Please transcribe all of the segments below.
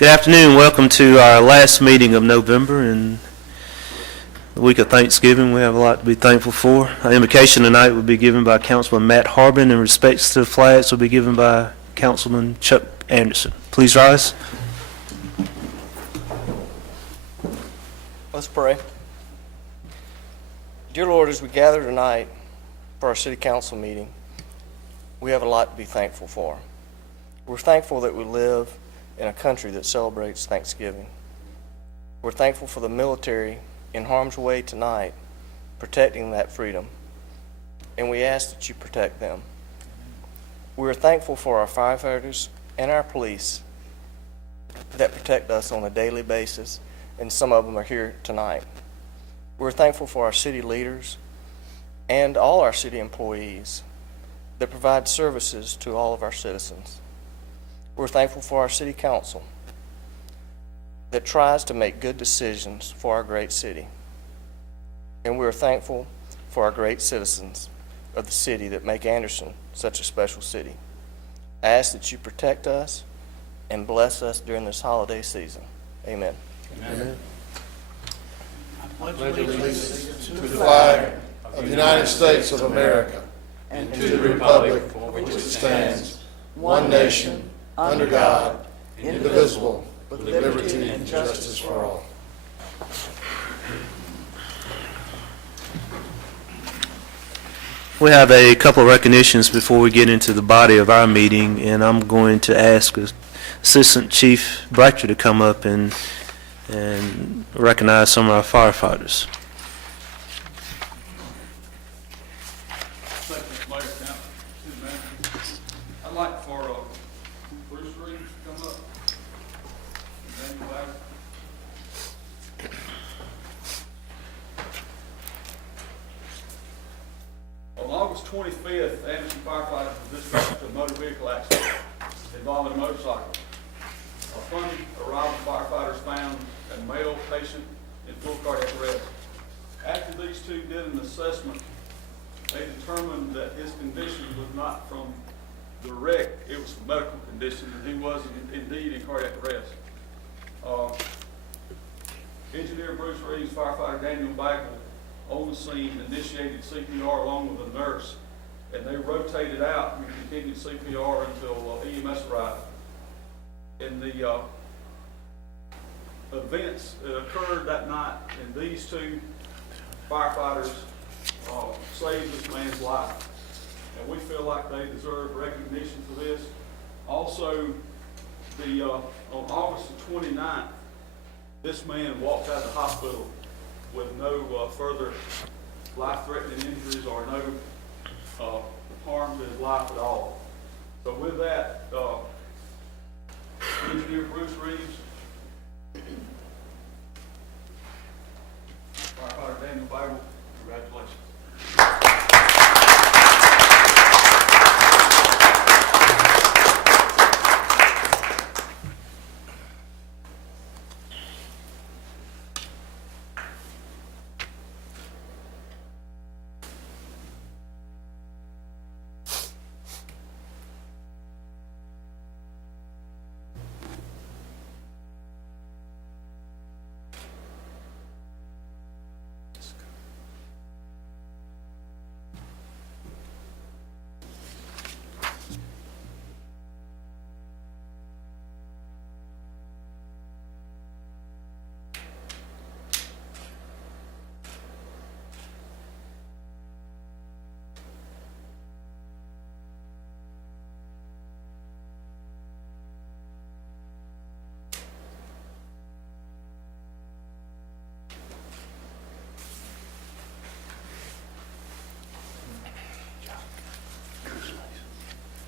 Good afternoon. Welcome to our last meeting of November and the week of Thanksgiving. We have a lot to be thankful for. Our invocation tonight will be given by Councilman Matt Harbin, and respects to the flags will be given by Councilman Chuck Anderson. Please rise. Let's pray. Dear Lord, as we gather tonight for our city council meeting, we have a lot to be thankful for. We're thankful that we live in a country that celebrates Thanksgiving. We're thankful for the military in harm's way tonight, protecting that freedom, and we ask that you protect them. We're thankful for our firefighters and our police that protect us on a daily basis, and some of them are here tonight. We're thankful for our city leaders and all our city employees that provide services to all of our citizens. We're thankful for our city council that tries to make good decisions for our great city. And we're thankful for our great citizens of the city that make Anderson such a special city. I ask that you protect us and bless us during this holiday season. Amen. Amen. I pledge allegiance to the flag of the United States of America and to the republic for which it stands, one nation, under God, indivisible, with liberty and justice for all. We have a couple of recognitions before we get into the body of our meeting, and I'm going to ask Assistant Chief Bratcher to come up and recognize some of our firefighters. I'd like for Bruce Reeves to come up. On August 25th, Anderson firefighters were dispatched to a motor vehicle accident involving a motorcycle. Upon arrival, firefighters found a male patient in full cardiac arrest. After these two did an assessment, they determined that his condition was not from the wreck, it was a medical condition, and he was indeed in cardiac arrest. Engineer Bruce Reeves, firefighter Daniel Bagwell, on the scene initiated CPR along with a nurse, and they rotated out and continued CPR until EMS arrived. In the events that occurred that night, and these two firefighters saved this man's life. And we feel like they deserve recognition for this. Also, on August the 29th, this man walked out of the hospital with no further life-threatening injuries or no harm to his life at all. So with that, Engineer Bruce Reeves, Firefighter Daniel Bagwell, congratulations.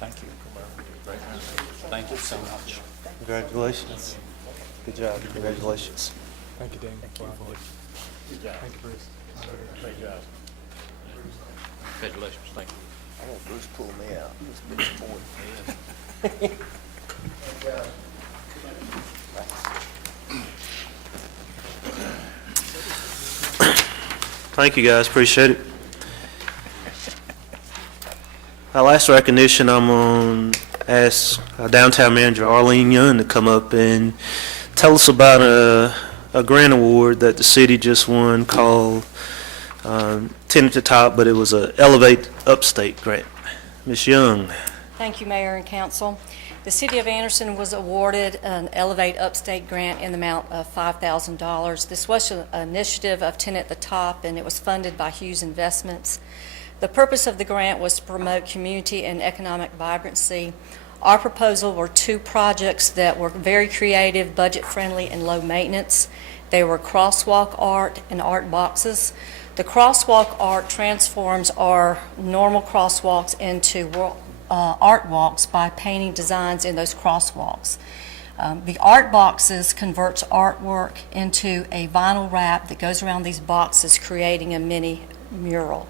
Thank you. Thank you so much. Congratulations. Good job. Congratulations. Thank you, Dan. Thank you. Good job. Thank you, Bruce. Great job. Congratulations. Thank you. I want Bruce to pull me out. This big boy. Thank you, guys. Appreciate it. Our last recognition, I'm going to ask our downtown manager, Arlene Young, to come up and tell us about a grant award that the city just won called 10 at the top, but it was a Elevate Upstate grant. Ms. Young. Thank you, Mayor and Council. The City of Anderson was awarded an Elevate Upstate grant in the amount of $5,000. This was an initiative of 10 at the Top, and it was funded by Hughes Investments. The purpose of the grant was to promote community and economic vibrancy. Our proposal were 2 projects that were very creative, budget-friendly, and low maintenance. They were crosswalk art and art boxes. The crosswalk art transforms our normal crosswalks into art walks by painting designs in those crosswalks. The art boxes converts artwork into a vinyl wrap that goes around these boxes, creating a mini mural.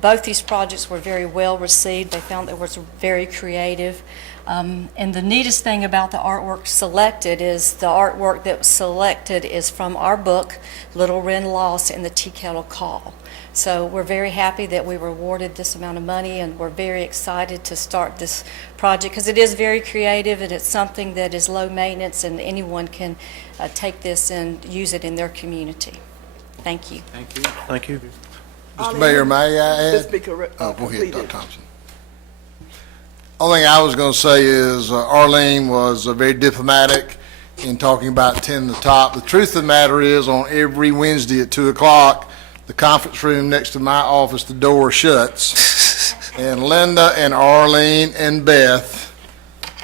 Both these projects were very well received. They found they were very creative. And the neatest thing about the artwork selected is the artwork that was selected is from our book, Little Wren Lost and the Tea Kettle Call. So we're very happy that we were awarded this amount of money, and we're very excited to start this project because it is very creative and it's something that is low maintenance, and anyone can take this and use it in their community. Thank you. Thank you. Thank you. Mr. Mayor, may I Let's add? be correct. Oh, go ahead, Dr. Thompson. Only thing I was going to say is Arlene was very diplomatic in talking about 10 at the top. The truth of the matter is, on every Wednesday at 2 o'clock, the conference room next to my office, the door shuts, and Linda and Arlene and Beth,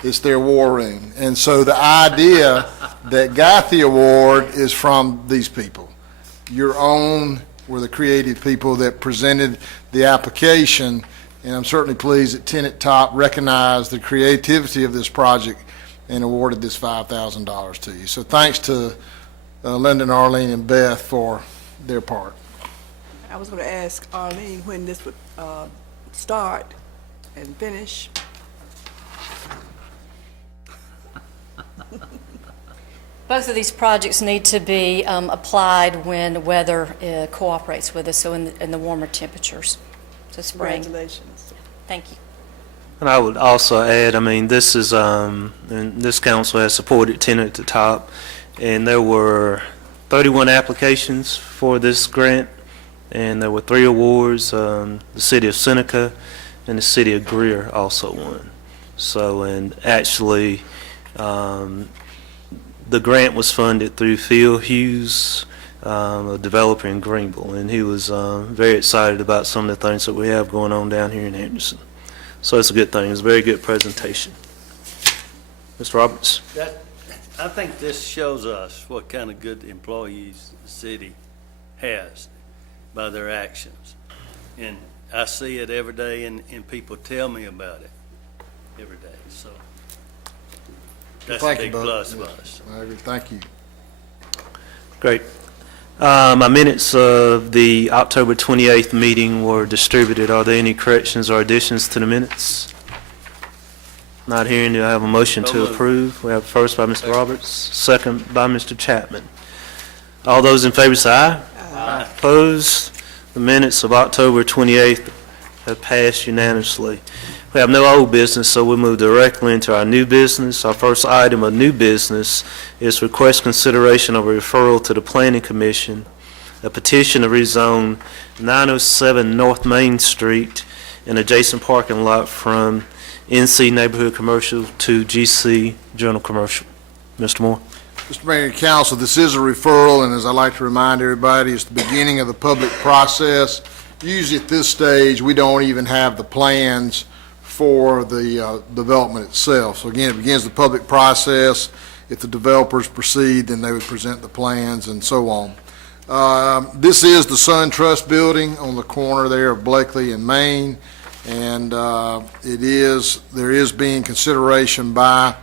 it's their war room. And so the idea that got the award is from these people. Your own were the creative people that presented the application, and I'm certainly pleased that 10 at Top recognized the creativity of this project and awarded this $5,000 to you. So thanks to Linda and Arlene and Beth for their part. I was going to ask Arlene when this would start and finish. Both of these projects need to be applied when weather cooperates with us, so in the warmer temperatures, so spring. Congratulations. Thank you. And I would also add, I mean, this is, and this council has supported 10 at the Top, and there were 31 applications for this grant, and there were 3 awards. The city of Seneca and the city of Greer also won. So, and actually, the grant was funded through Phil Hughes, a developer in Greenville, and he was very excited about some of the things that we have going on down here in Anderson. So it's a good thing. It's a very good presentation. Mr. Roberts? I think this shows us what kind of good employees the city has by their actions. And I see it every day, and people tell me about it every day. So that's a Thank you, big Bud. plus for us. I agree. Thank you. Great. My minutes of the October 28th meeting were distributed. Are there any corrections or additions to the minutes? Not hearing, do I have a motion So to moved. approve? We have first by Mr. Roberts, second by Mr. Chapman. All those in favor say aye. Aye. Opposed? The minutes of October 28th have passed unanimously. We have no old business, so we'll move directly into our new business. Our first item of new business is request consideration of a referral to the Planning Commission, a petition to rezone 907 North Main Street and adjacent parking lot from NC Neighborhood Commercial to GC General Commercial. Mr. Moore. Mr. Mayor and Council, this is a referral, and as I like to remind everybody, it's the beginning of the public process. Usually at this stage, we don't even have the plans for the development itself. So again, it begins the public process. If the developers proceed, then they would present the plans and so on. This is the Sun Trust Building on the corner there of Blakely and Main, and there is being consideration by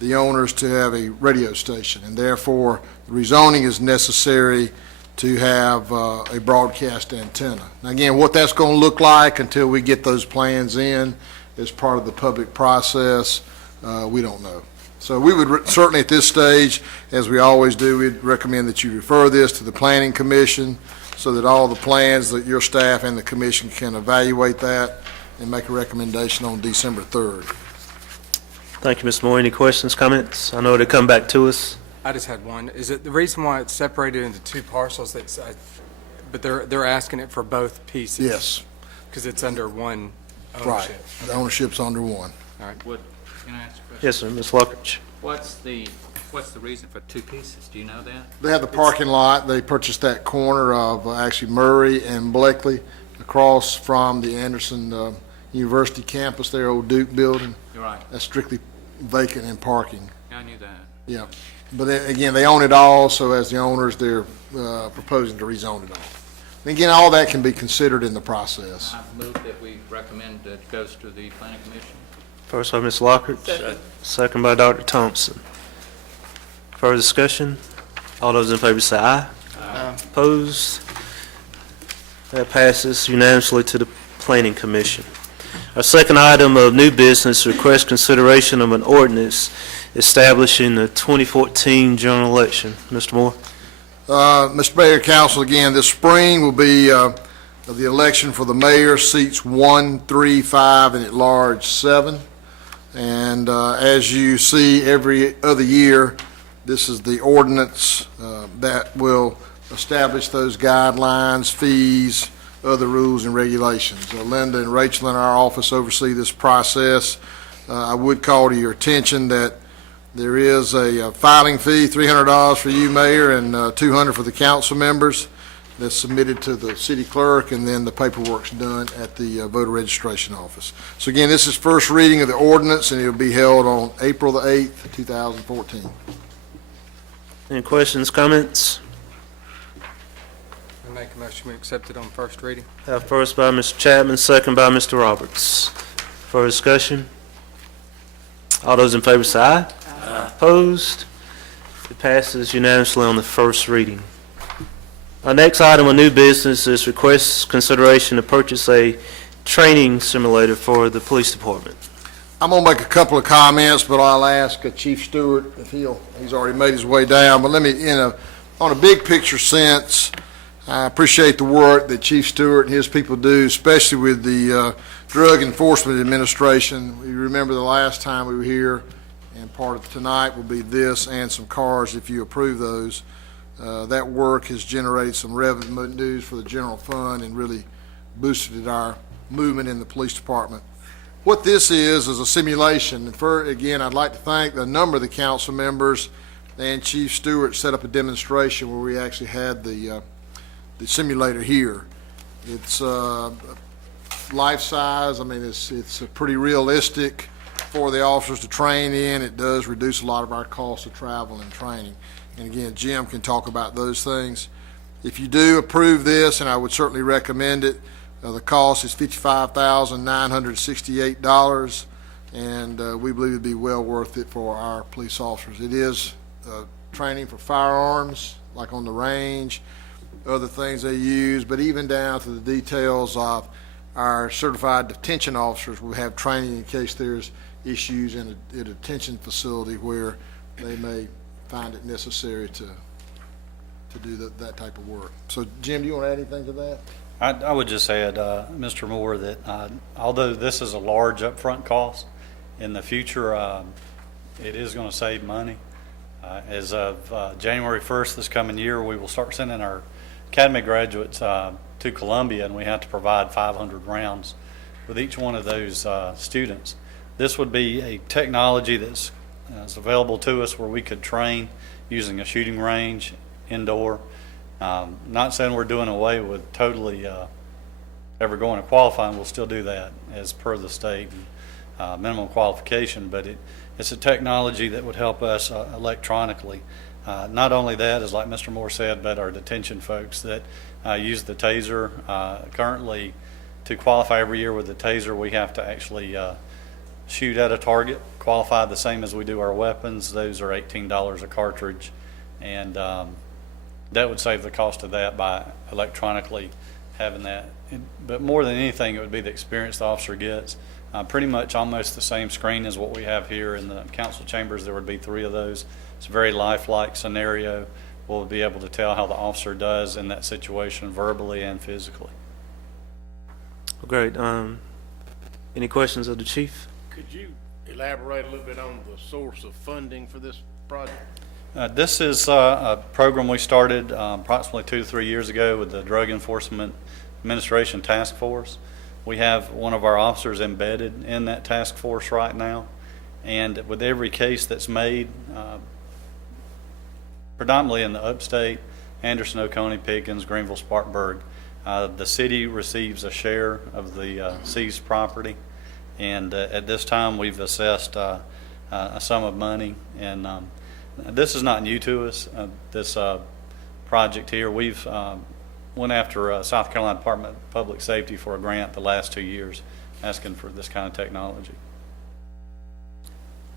the owners to have a radio station, and therefore the rezoning is necessary to have a broadcast antenna. Now again, what that's going to look like until we get those plans in as part of the public process, we don't know. So we would certainly at this stage, as we always do, we'd recommend that you refer this to the Planning Commission so that all the plans that your staff and the commission can evaluate that and make a recommendation on December 3rd. Thank you, Mr. Moore. Any questions, comments? I know they come back to us. I just had one. Is it the reason why it's separated into two parcels? But they're asking it for both pieces. Yes, Because it's under one right. ownership. The ownership's under one. All right. Can I ask a question? Yes, sir, Ms. Luckridge. What's the reason for two pieces? Do you know that? They have the parking lot. They purchased that corner of actually Murray and Blakely across from the Anderson University campus, their old Duke building. You're right. That's strictly vacant and parking. Yeah, I knew that. Yeah. But then, again, they own it all, so as the owners, they're proposing to rezone it all. And again, all that can be considered in the process. I move that we recommend that it goes to the planning commission. First by Ms. Lockridge, second by Dr. Thompson. Further discussion? All those in favor say aye. Aye. Opposed? That passes unanimously to the Planning Commission. Our second item of new business, request consideration of an ordinance establishing the 2014 general election. Mr. Moore? Mr. Mayor, Council, again, this spring will be the election for the mayor, seats 1, 3, 5, and at large 7. And as you see every other year, this is the ordinance that will establish those guidelines, fees, other rules and regulations. Linda and Rachel in our office oversee this process. I would call to your attention that there is a filing fee, $300 for you, Mayor, and $200 for the council members. That's submitted to the city clerk, and then the paperwork's done at the voter registration office. So again, this is first reading of the ordinance, and it'll be held on April the 8th, 2014. Any questions, comments? I make a motion we accept it on first reading. First by Mr. Chapman, second by Mr. Roberts. Further discussion? All those in favor say aye. Aye. Opposed? It passes unanimously on the first reading. Our next item of new business is request consideration to purchase a training simulator for the police department. I'm going to make a couple of comments, but I'll ask Chief Stewart if he's already made his way down. But let me, on a big picture sense, I appreciate the work that Chief Stewart and his people do, especially with the Drug Enforcement Administration. We remember the last time we were here, and part of tonight will be this and some cars if you approve those. That work has generated some revenues for the general fund and really boosted our movement in the police department. What this is a simulation. And again, I'd like to thank a number of the council members and Chief Stewart set up a demonstration where we actually had the simulator here. It's life-size. I mean, it's pretty realistic for the officers to train in. It does reduce a lot of our costs of travel and training. And again, Jim can talk about those things. If you do approve this, and I would certainly recommend it, the cost is $55,968, and we believe it'd be well worth it for our police officers. It is training for firearms, like on the range, other things they use, but even down to the details of our certified detention officers will have training in case there's issues in a detention facility where they may find it necessary to do that type of work. So, Jim, do you want to add anything to that? I would just add, Mr. Moore, that although this is a large upfront cost, in the future, it is going to save money. As of January 1st this coming year, we will start sending our academy graduates to Columbia, and we have to provide 500 rounds with each one of those students. This would be a technology that's available to us where we could train using a shooting range indoor. Not saying we're doing away with totally ever going to qualifying. We'll still do that as per the state minimum qualification, but it's a technology that would help us electronically. Not only that, as like Mr. Moore said, but our detention folks that use the taser. Currently, to qualify every year with the taser, we have to actually shoot at a target, qualify the same as we do our weapons. Those are $18 a cartridge, and that would save the cost of that by electronically having that. But more than anything, it would be the experience the officer gets. Pretty much almost the same screen as what we have here in the council chambers. There would be 3 of those. It's a very lifelike scenario. We'll be able to tell how the officer does in that situation verbally and physically. Great. Any questions of the chief? Could you elaborate a little bit on the source of funding for this project? This is a program we started approximately 2 to 3 years ago with the Drug Enforcement Administration Task Force. We have one of our officers embedded in that task force right now, and with every case that's made, predominantly in the Upstate, Anderson, Oconee, Pickens, Greenville, Spartanburg, the city receives a share of the seized property, and at this time we've assessed a sum of money, and this is not new to us. This project here, we've went after South Carolina Department of Public Safety for a grant the last 2 years, asking for this kind of technology.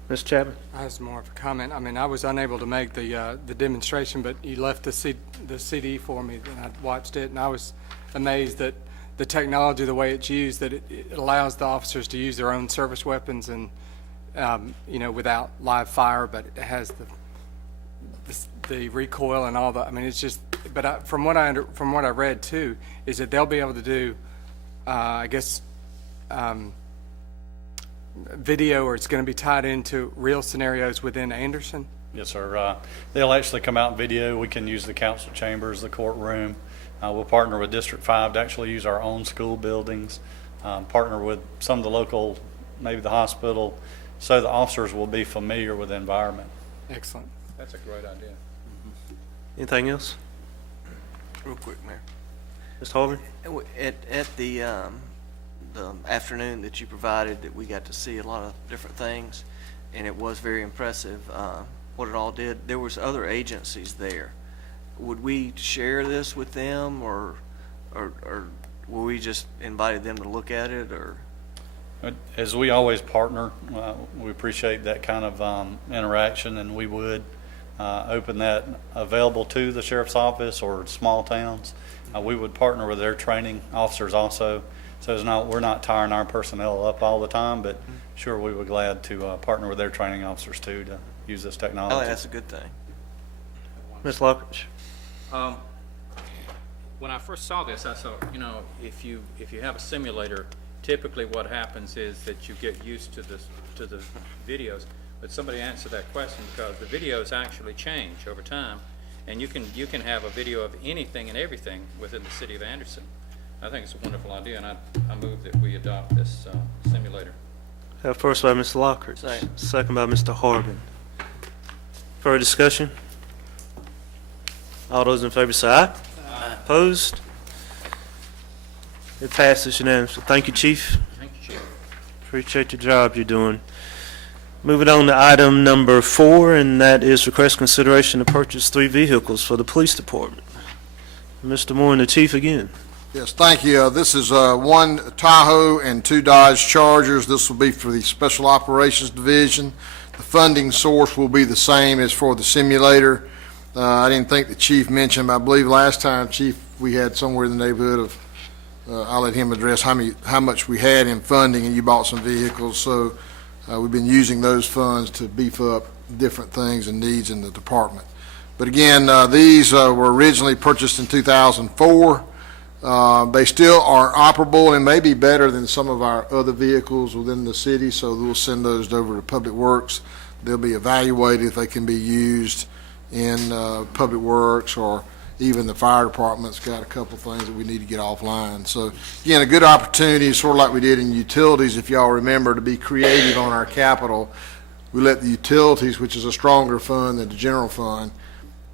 Mr. Chapman? I have more of a comment. I mean, I was unable to make the demonstration, but you left the CD for me, and I watched it, and I was amazed that the technology, the way it's used, that it allows the officers to use their own service weapons and, without live fire, but it has the recoil and all that. I mean, it's just, but from what I read too, is that they'll be able to do, video, or it's going to be tied into real scenarios within Anderson? Yes, sir. They'll actually come out in video. We can use the council chambers, the courtroom. We'll partner with District 5 to actually use our own school buildings, partner with some of the local, maybe the hospital, so the officers will be familiar with the environment. Excellent. That's a great idea. Anything else? Real quick, Mayor. Mr. Harbin? At the afternoon that you provided, that we got to see a lot of different things, and it was very impressive what it all did. There was other agencies there. Would we share this with them, or were we just invited them to look at it, or? As we always partner, we appreciate that kind of interaction, and we would open that available to the sheriff's office or small towns. We would partner with their training officers also, so we're not tiring our personnel up all the time, but sure, we would glad to partner with their training officers too to use this technology. I think that's a good thing. Ms. Lockridge? When I first saw this, I thought, if you have a simulator, typically what happens is that you get used to the videos. But somebody answered that question, because the videos actually change over time, and you can have a video of anything and everything within the city of Anderson. I think it's a wonderful idea, and I move that we adopt this simulator. First by Mr. Lockridge. Second by Mr. Harbin. Further discussion? All those in favor say aye. Aye. Opposed? It passes unanimously. Thank you, Chief. Thank you, Chief. Appreciate the job you're doing. Moving on to item number 4, and that is request consideration to purchase 3 vehicles for the police department. Mr. Moore and the Chief again. Yes, thank you. This is 1 Tahoe and 2 Dodge Chargers. This will be for the Special Operations Division. The funding source will be the same as for the simulator. I didn't think the Chief mentioned, but I believe last time, Chief, we had somewhere in the neighborhood of, I'll let him address how much we had in funding, and you bought some vehicles. So we've been using those funds to beef up different things and needs in the department. But again, these were originally purchased in 2004. They still are operable and may be better than some of our other vehicles within the city, so we'll send those over to Public Works. They'll be evaluated if they can be used in Public Works, or even the fire department's got a couple things that we need to get offline. So again, a good opportunity, sort of like we did in utilities, if y'all remember, to be creative on our capital. We let the utilities, which is a stronger fund than the general fund,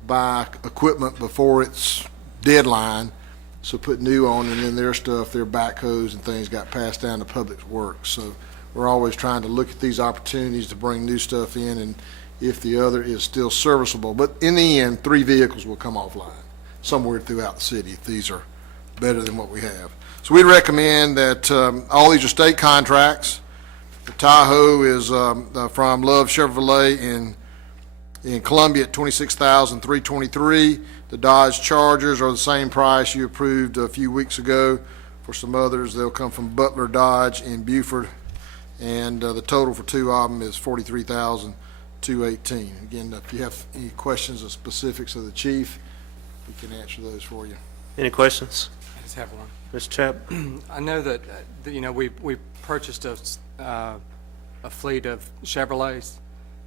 buy equipment before its deadline. So put new on, and then their stuff, their backhoes and things got passed down to Public Works. So we're always trying to look at these opportunities to bring new stuff in, and if the other is still serviceable. But in the end, 3 vehicles will come offline somewhere throughout the city if these are better than what we have. So we recommend that all these are state contracts. The Tahoe is from Love Chevrolet in Columbia at $26,323. The Dodge Chargers are the same price you approved a few weeks ago. For some others, they'll come from Butler Dodge in Buford, and the total for 2 of them is $43,218. Again, if you have any questions or specifics of the Chief, we can answer those for you. Any questions? I just have one. Mr. Chapman? I know that we purchased a a fleet of Chevrolets,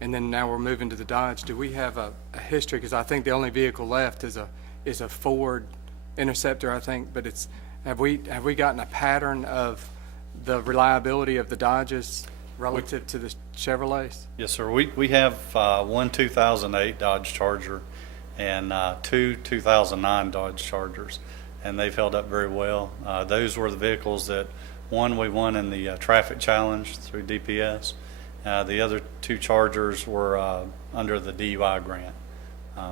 and then now we're moving to the Dodge. Do we have a history? Because I think the only vehicle left is a Ford Interceptor, I think. But have we gotten a pattern of the reliability of the Dodges relative to the Chevrolets? Yes, sir. We have one 2008 Dodge Charger and two 2009 Dodge Chargers, and they've held up very well. Those were the vehicles that, one, we won in the traffic challenge through DPS. The other two Chargers were under the DUI grant.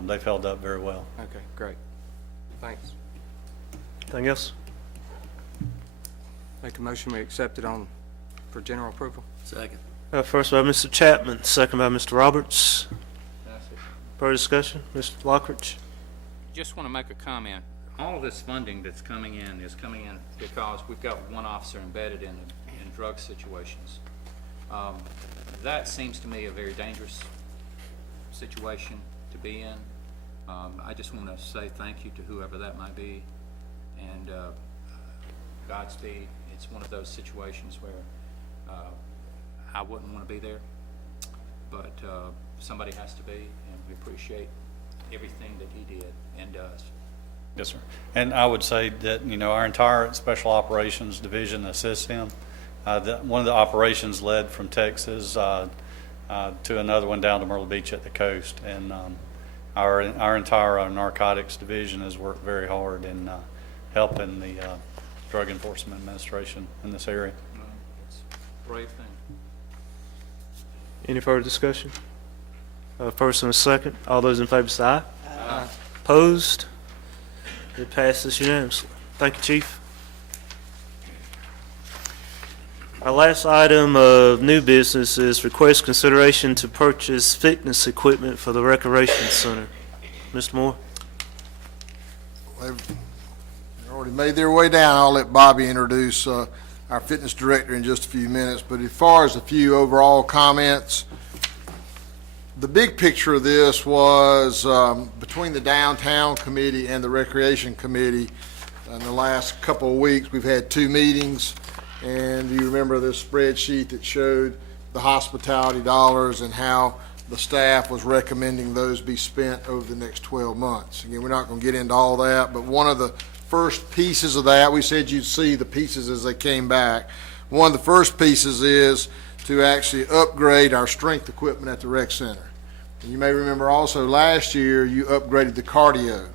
They've held up very well. Okay, great. Thanks. Anything else? Make a motion we accept it for general approval. Second. First by Mr. Chapman, second by Mr. Roberts. That's it. Further discussion? Mr. Lockridge? Just want to make a comment. All of this funding that's coming in is coming in because we've got one officer embedded in drug situations. That seems to me a very dangerous situation to be in. I just want to say thank you to whoever that might be, and Godspeed. It's one of those situations where I wouldn't want to be there, but somebody has to be, and we appreciate everything that he did and does. Yes, sir. And I would say that, our entire Special Operations Division assists him. One of the operations led from Texas to another one down to Myrtle Beach at the coast. And our entire Narcotics Division has worked very hard in helping the Drug Enforcement Administration in this area. It's a brave thing. Any further discussion? First and a second. All those in favor say aye. Aye. Opposed? It passes unanimously. Thank you, Chief. Our last item of new business is request consideration to purchase fitness equipment for the Recreation Center. Mr. Moore? They've already made their way down. I'll let Bobby introduce our fitness director in just a few minutes. But as far as a few overall comments, the big picture of this was between the Downtown Committee and the Recreation Committee. In the last couple of weeks, we've had 2 meetings. And you remember this spreadsheet that showed the hospitality dollars and how the staff was recommending those be spent over the next 12 months. Again, we're not going to get into all that, but one of the first pieces of that, we said you'd see the pieces as they came back. One of the first pieces is to actually upgrade our strength equipment at the rec center. And you may remember also last year you upgraded the cardio.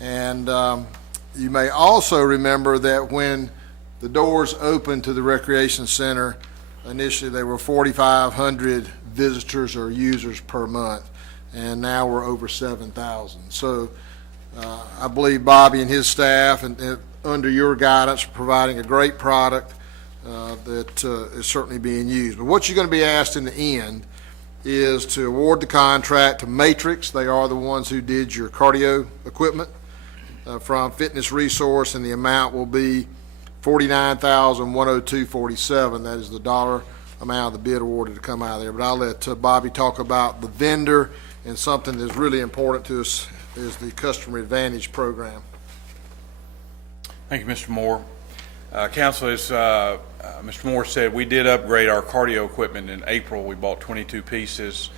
And you may also remember that when the doors opened to the Recreation Center, initially they were 4,500 visitors or users per month, and now we're over 7,000. So I believe Bobby and his staff, and under your guidance, are providing a great product that is certainly being used. But what you're going to be asked in the end is to award the contract to Matrix. They are the ones who did your cardio equipment from Fitness Resource, and the amount will be $49,102.47. That is the dollar amount of the bid awarded to come out of there. But I'll let Bobby talk about the vendor, and something that's really important to us is the Customer Advantage Program. Thank you, Mr. Moore. Council, as Mr. Moore said, we did upgrade our cardio equipment in April. We bought 22 pieces.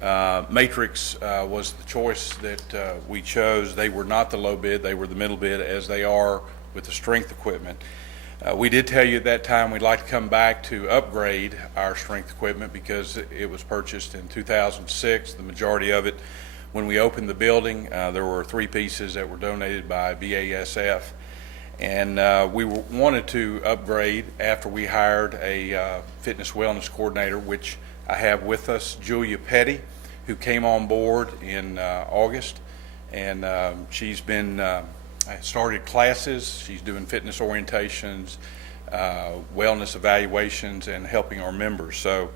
Matrix was the choice that we chose. They were not the low bid, they were the middle bid, as they are with the strength equipment. We did tell you at that time we'd like to come back to upgrade our strength equipment because it was purchased in 2006, the majority of it. When we opened the building, there were 3 pieces that were donated by BASF, and we wanted to upgrade after we hired a fitness wellness coordinator, which I have with us, Julia Petty, who came on board in August, and she's been started classes. She's doing fitness orientations, wellness evaluations, and helping our members. So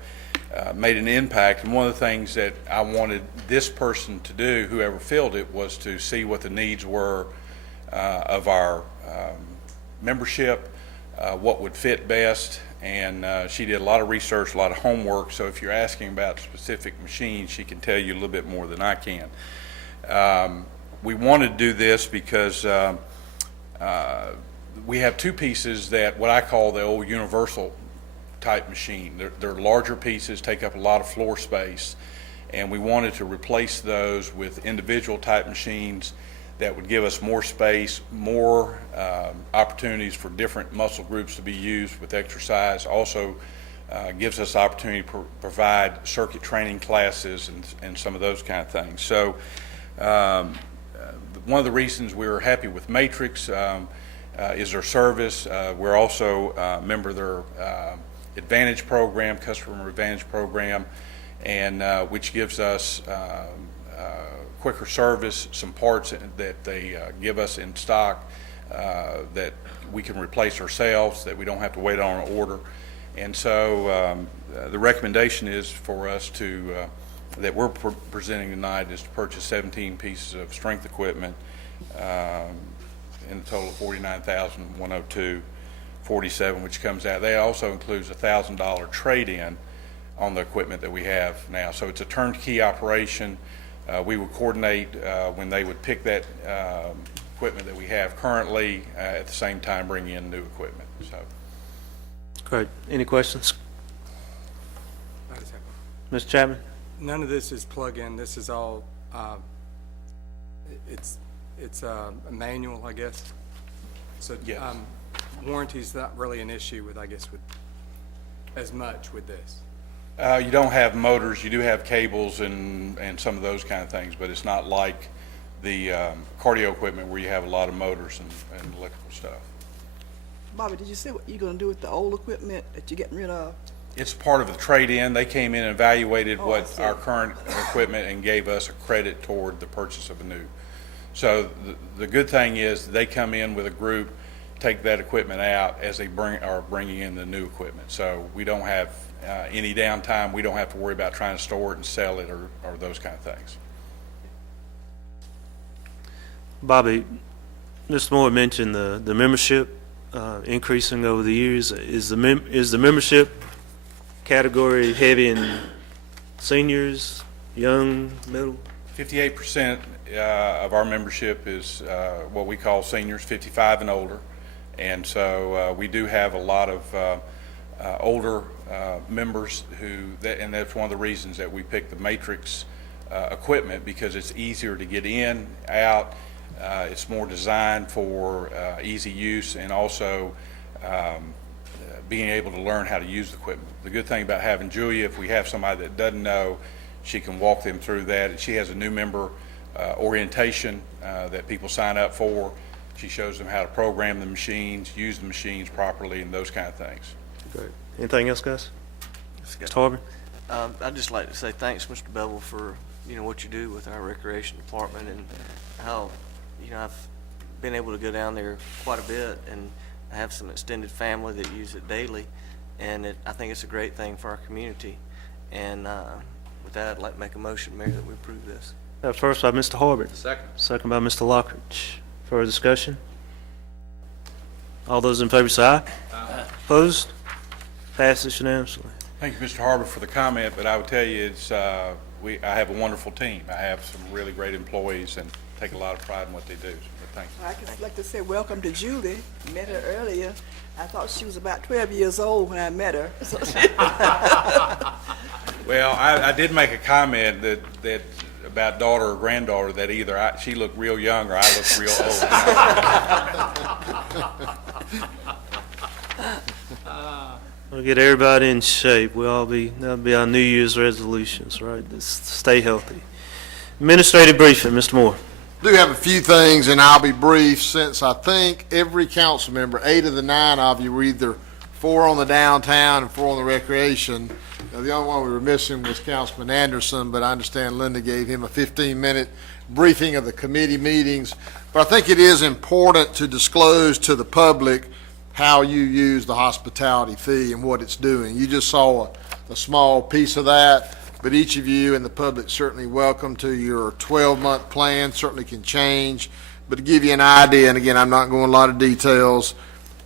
made an impact. And one of the things that I wanted this person to do, whoever filled it, was to see what the needs were of our membership, what would fit best. And she did a lot of research, a lot of homework. So if you're asking about specific machines, she can tell you a little bit more than I can. We wanted to do this because we have 2 pieces that what I call the old universal type machine. They're larger pieces, take up a lot of floor space, and we wanted to replace those with individual type machines that would give us more space, more opportunities for different muscle groups to be used with exercise. Also gives us opportunity to provide circuit training classes and some of those kind of things. So one of the reasons we were happy with Matrix is their service. We're also a member of their Advantage program, Customer Advantage program, and which gives us quicker service, some parts that they give us in stock that we can replace ourselves, that we don't have to wait on an order. And so the recommendation is for us to, that we're presenting tonight, is to purchase 17 pieces of strength equipment in a total of $49,102.47, which comes out. That also includes a $1,000 trade-in on the equipment that we have now. So it's a turnkey operation. We would coordinate when they would pick that equipment that we have currently, at the same time bring in new equipment. So. Great. Any questions? I just have Mr. Chapman? None of this is plug-in. This is all, it's a manual, I guess. So Yes. warranty's not really an issue with, I guess, with as much with this. You don't have motors. You do have cables and some of those kind of things, but it's not like the cardio equipment where you have a lot of motors and electrical stuff. Bobby, did you say what you're gonna do with the old equipment that you're getting rid of? It's part of the trade-in. They came in and evaluated Oh, I what see. our current equipment and gave us a credit toward the purchase of a new. So the good thing is they come in with a group, take that equipment out as they are bringing in the new equipment. So we don't have any downtime. We don't have to worry about trying to store it and sell it or those kind of things. Bobby, Mr. Moore mentioned the membership increasing over the years. Is the membership category heavy in seniors, young, middle? 58% of our membership is what we call seniors, 55 and older. And so we do have a lot of older members and that's one of the reasons that we picked the Matrix equipment, because it's easier to get in, out. It's more designed for easy use, and also being able to learn how to use the equipment. The good thing about having Julia, if we have somebody that doesn't know, she can walk them through that. She has a new member orientation that people sign up for. She shows them how to program the machines, use the machines properly, and those kind of things. Great. Anything else, guys? Mr. Harbin? I'd just like to say thanks, Mr. Bevel, for, what you do with our recreation department, and how, I've been able to go down there quite a bit, and I have some extended family that use it daily, and I think it's a great thing for our community. And with that, I'd like to make a motion, Mayor, that we approve this. First by Mr. Harbin. Second. Second by Mr. Lockridge. Further discussion? All those in favor say aye. Aye. Opposed? Passes unanimously. Thank you, Mr. Harbin, for the comment, but I would tell you I have a wonderful team. I have some really great employees and take a lot of pride in what they do. But thank you. I'd just like to say welcome to Julie. Met her earlier. I thought she was about 12 years old when I met her. So Well, I did make a comment that about daughter or granddaughter, that either she looked real young or I looked real old. We'll get everybody in shape. That'll be our New Year's resolutions, right? Just stay healthy. Administrative briefing, Mr. Moore. Do have a few things, and I'll be brief, since I think every council member, 8 of the 9 of you, were either 4 on the downtown and 4 on the recreation. Now, the only one we were missing was Councilman Anderson, but I understand Linda gave him a 15-minute briefing of the committee meetings. But I think it is important to disclose to the public how you use the hospitality fee and what it's doing. You just saw a small piece of that, but each of you and the public certainly welcome to your 12-month plan. Certainly can change, but to give you an idea, and again, I'm not going a lot of details,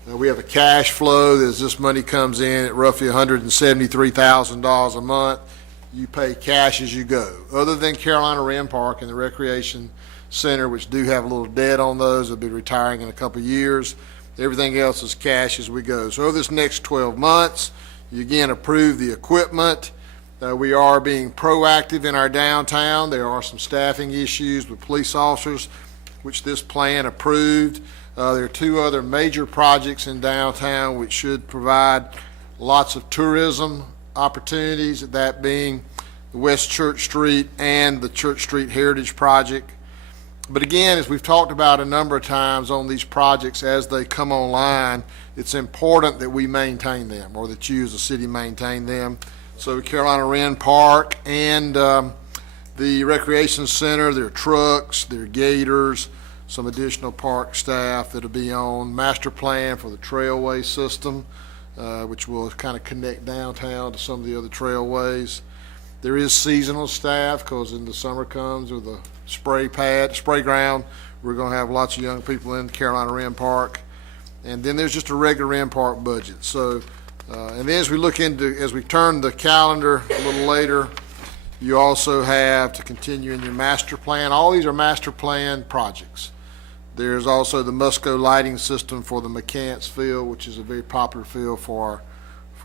we have a cash flow as this money comes in at roughly $173,000 a month. You pay cash as you go. Other than Carolina Wren Park and the Recreation Center, which do have a little debt on those, they'll be retiring in a couple of years. Everything else is cash as we go. So over this next 12 months, You again approve the equipment. We are being proactive in our downtown. There are some staffing issues with police officers, which this plan approved. There are two other major projects in downtown which should provide lots of tourism opportunities, that being the West Church Street and the Church Street Heritage Project. But again, as we've talked about a number of times on these projects, as they come online, it's important that we maintain them, or that you as a city maintain them. So Carolina Wren Park and the Recreation Center, their trucks, their gators, some additional park staff that'll be on master plan for the trailway system, which will kind of connect downtown to some of the other trailways. There is seasonal staff, because in the summer comes with the spray ground, we're going to have lots of young people in Carolina Wren Park. And then there's just a regular Wren Park budget. So, and then as we turn the calendar a little later, you also have to continue in your master plan. All these are master plan projects. There's also the Musco lighting system for the McCants Field, which is a very popular field for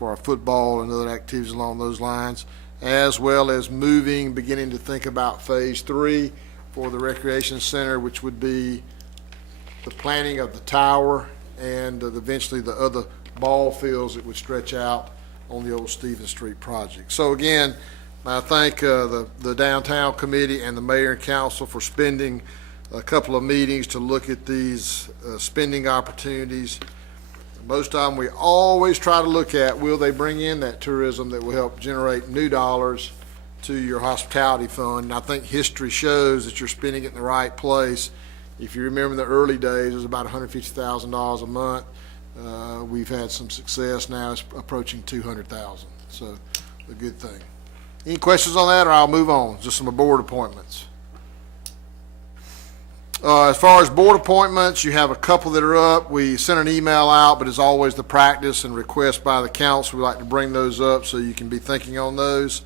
our football and other activities along those lines, as well as beginning to think about phase 3 for the Recreation Center, which would be the planning of the tower and eventually the other ball fields that would stretch out on the old Stevens Street project. So again, I thank the downtown committee and the mayor and council for spending a couple of meetings to look at these spending opportunities. Most of them we always try to look at, will they bring in that tourism that will help generate new dollars to your hospitality fund? And I think history shows that you're spending it in the right place. If you remember in the early days, it was about $150,000 a month. We've had some success now. It's approaching $200,000. So a good thing. Any questions on that, or I'll move on? Just some board appointments. As far as board appointments, you have a couple that are up. We sent an email out, but it's always the practice and request by the council. We like to bring those up so you can be thinking on those.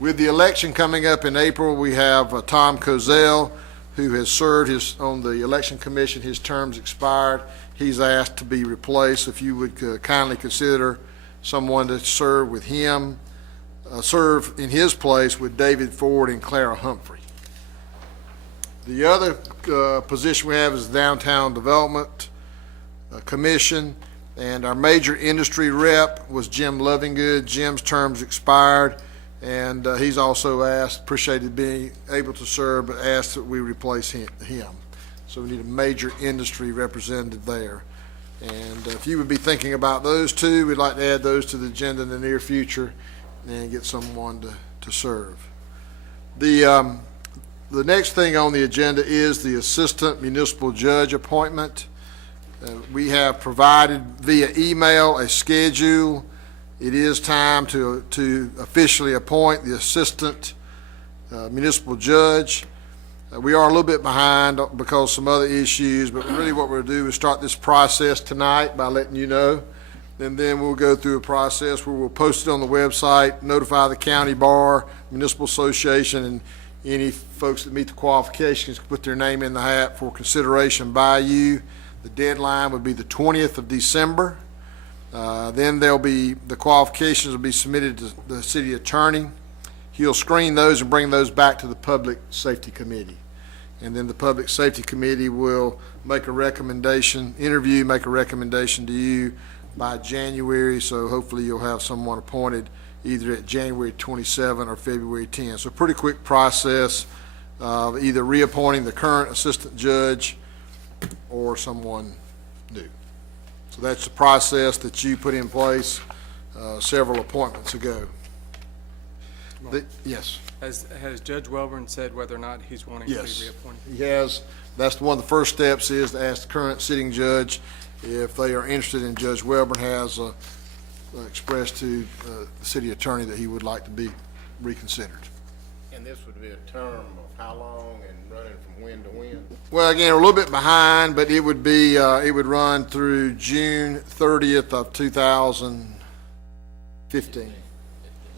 With the election coming up in April, we have Tom Kozel, who has served on the election commission. His term's expired. He's asked to be replaced. If you would kindly consider someone to serve with him, serve in his place with David Ford and Clara Humphrey. The other position we have is the Downtown Development Commission, and our major industry rep was Jim Lovingood. Jim's term's expired, and he's also appreciated being able to serve, but asked that we replace him. So we need a major industry representative there. And if you would be thinking about those two, we'd like to add those to the agenda in the near future and get someone to serve. The next thing on the agenda is the Assistant Municipal Judge appointment. We have provided via email a schedule. It is time to officially appoint the Assistant Municipal Judge. We are a little bit behind because of some other issues, but really what we'll do is start this process tonight by letting you know. And then we'll go through a process where we'll post it on the website, notify the county bar, municipal association, and any folks that meet the qualifications can put their name in the hat for consideration by you. The deadline would be the 20th of December. Then the qualifications will be submitted to the city attorney. He'll screen those and bring those back to the Public Safety Committee. And then the Public Safety Committee will make a recommendation to you by January. So hopefully you'll have someone appointed either at January 27 or February 10. So pretty quick process of either reappointing the current assistant judge or someone new. So that's the process that you put in place several appointments ago. Yes. Has Judge Welborn said whether or not he's wanting to be reappointed? He has. That's one of the first steps, is to ask the current sitting judge if they are interested in. Judge Welborn has expressed to the city attorney that he would like to be reconsidered. And this would be a term of how long and running from when to when? Well, again, we're a little bit behind, but it would be it would run through June 30th of 2015.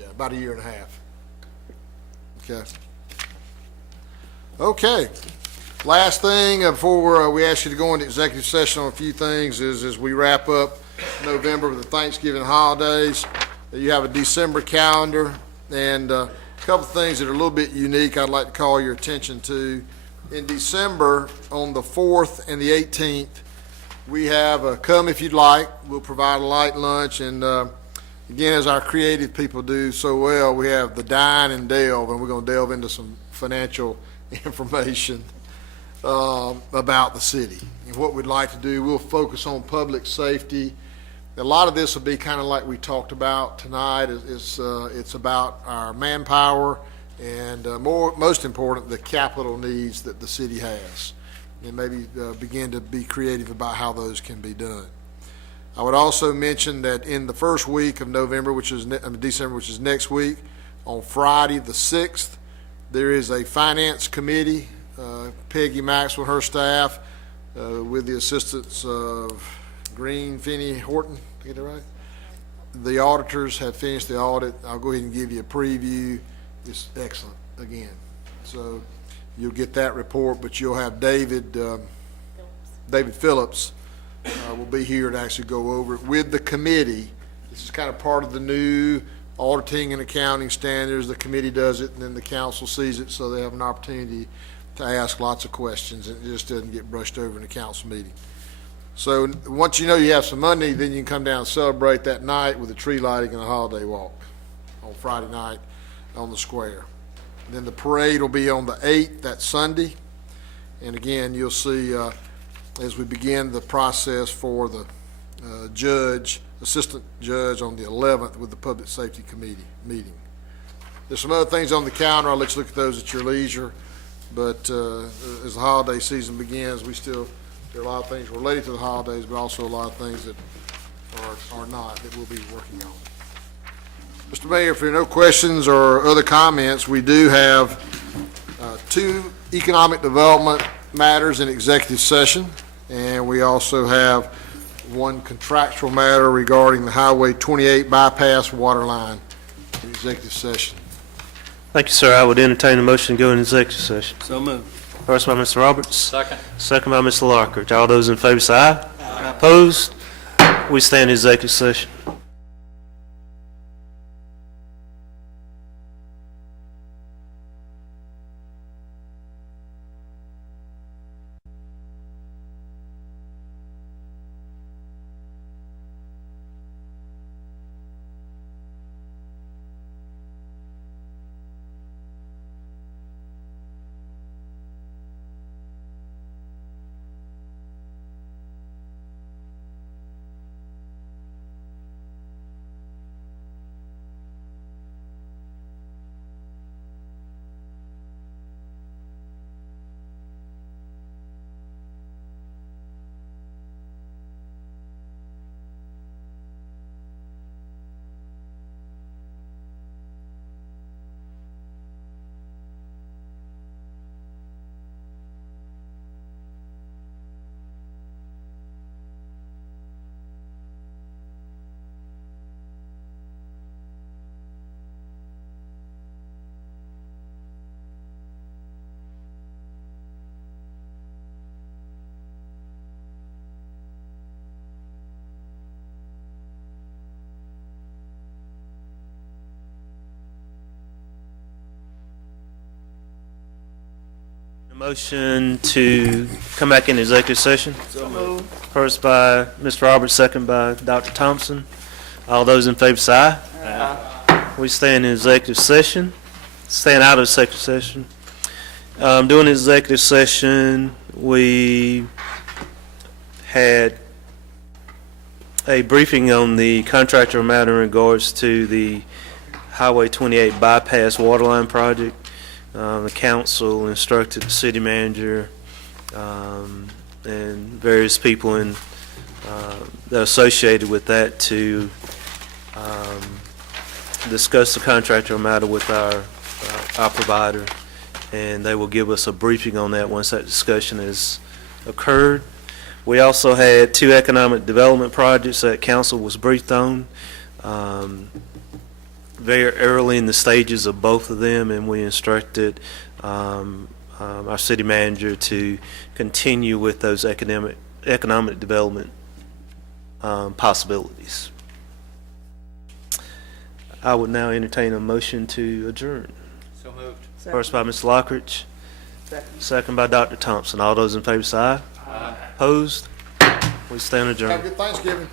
Yeah, about a year and a half. Okay. Last thing before we ask you to go into executive session on a few things is as we wrap up November with the Thanksgiving holidays, You have a December calendar, and a couple things that are a little bit unique I'd like to call your attention to. In December, on the 4th and the 18th, we have a come if you'd like. We'll provide a light lunch, and again, as our creative people do so well, we have the dine and delve, and we're going to delve into some financial information about the city. And what we'd like to do, we'll focus on public safety. A lot of this will be kind of like we talked about tonight. It's about our manpower and most important, the capital needs that the city has. And maybe begin to be creative about how those can be done. I would also mention that in the first week of November, December, which is next week, on Friday the 6th, there is a finance committee. Peggy Maxwell, her staff, with the assistance of Green, Finney, Horton, did I get that right? The auditors have finished the audit. I'll go ahead and give you a preview. It's excellent, again. So you'll get that report, but you'll have David Phillips will be here to actually go over it with the committee. This is kind of part of the new auditing and accounting standards. The committee does it, and then the council sees it, so they have an opportunity to ask lots of questions, and it just doesn't get brushed over in the council meeting. So once you know you have some money, then you can come down and celebrate that night with a tree lighting and a holiday walk on Friday night on the square. And then the parade will be on the 8th, that's Sunday. And again, you'll see as we begin the process for the assistant judge on the 11th with the Public Safety Committee meeting. There's some other things on the calendar. I'll let you look at those at your leisure. But as the holiday season begins, there are a lot of things related to the holidays, but also a lot of things that are not, that we'll be working on. Mr. Mayor, if there are no questions or other comments, we do have 2 economic development matters in executive session, and we also have 1 contractual matter regarding the Highway 28 bypass water line in executive session. Thank you, sir. I would entertain a motion to go into executive session. So moved. First by Mr. Roberts. Second. Second by Mr. Lockridge. All those in favor say aye. Aye. Opposed? We stand in executive session. A motion to come back in executive session. So moved. First by Mr. Roberts, second by Dr. Thompson. All those in favor say aye. Aye. We stand in executive session. Stand out of executive session. During executive session, we had a briefing on the contractor matter in regards to the Highway 28 bypass waterline project. The council instructed the city manager and various people that are associated with that to discuss the contractor matter with our provider, and they will give us a briefing on that once that discussion has occurred. We also had 2 economic development projects that council was briefed on very early in the stages of both of them, and we instructed our city manager to continue with those economic development possibilities. I would now entertain a motion to adjourn. So moved. First by Mr. Lockridge, Second. second by Dr. Thompson. All those in favor say aye. Aye. Opposed? We stand adjourned. Have a good Thanksgiving.